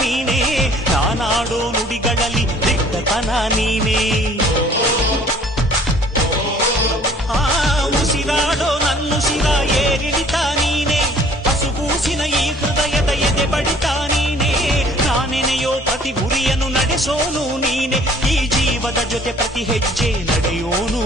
ನೀನೇ, ನಾನಾಡೋ ನುಡಿಗಳಲ್ಲಿ ದಿಟ್ಟತನ ನೀನೇ. ಉಸಿರಾಡೋ ನನ್ನುಸಿರ ಏರಿಳಿತ ನೀನೇ, ಹಸುಗೂಸಿನ ಈ ಹೃದಯದ ಎದೆ ಬಡಿತ ನೀನೇ. ನಾನೆನೆಯೋ ಪ್ರತಿ ಗುರಿಯನ್ನು ನಡೆಸೋನು ನೀನೆ, ಈ ಜೀವದ ಜೊತೆ ಪ್ರತಿ ಹೆಜ್ಜೆ ನಡೆಯೋನು